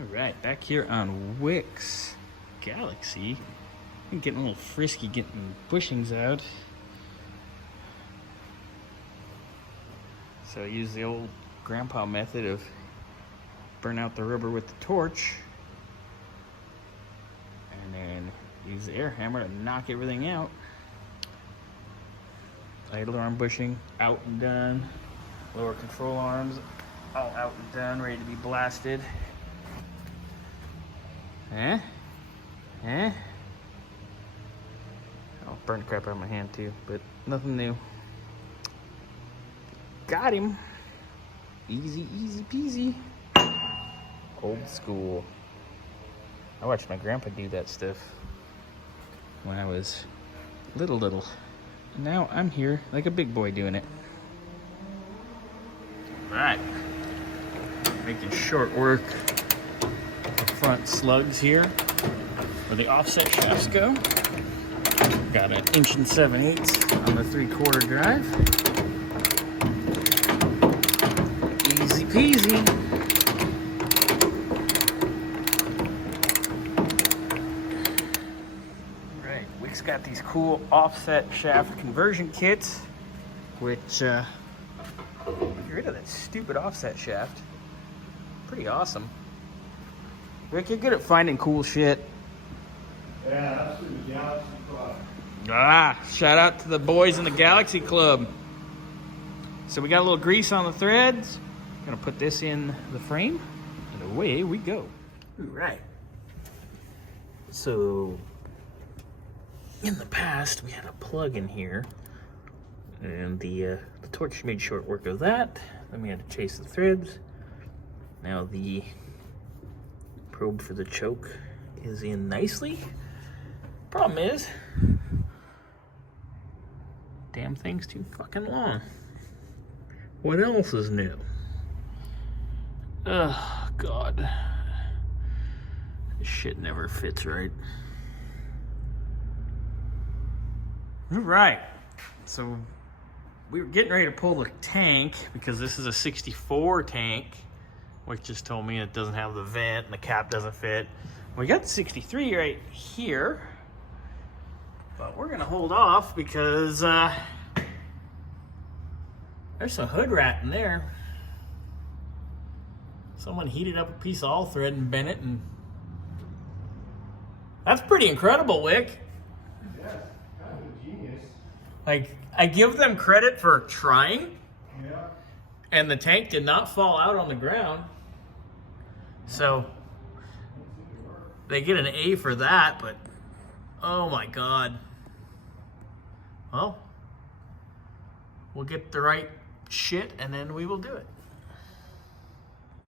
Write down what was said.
All right, back here on Wick's Galaxie. I'm getting a little frisky getting bushings out. So I use the old grandpa method of burn out the rubber with the torch and then use the air hammer to knock everything out. Idle arm bushing out and done. Lower control arms all out and done, ready to be blasted. I'll burn the crap out of my hand too, but nothing new. Got him. Easy, easy peasy. Old school. I watched my grandpa do that stuff when I was little. And now I'm here like a big boy doing it. All right. Making short work of the front slugs here where the offset shafts go. Got an 1 7/8 on the 3/4 drive. Easy peasy. All right, Wick's got these cool offset shaft conversion kits, which get rid of that stupid offset shaft. Pretty awesome. Wick, you're good at finding cool shit. Yeah, that's through the Galaxie Club. Shout out to the boys in the Galaxie Club. So we got a little grease on the threads. Gonna put this in the frame, and away we go. All right. So in the past, we had a plug in here, and the torch made short work of that. Then we had to chase the threads. Now the probe for the choke is in nicely. Problem is, damn thing's too fucking long. What else is new? Oh, God. This shit never fits right. All right. So we were getting ready to pull the tank because this is a 64 tank. Wick just told me it doesn't have the vent and the cap doesn't fit. We got the 63 right here. But we're gonna hold off because there's some hood rat in there. Someone heated up a piece of all thread and bent it, and that's pretty incredible, Wick. Yeah, kind of a genius. Like, I give them credit for trying, Yeah. and the tank did not fall out on the ground. So they get an A for that, but oh my God. Well, we'll get the right shit and then we will do it.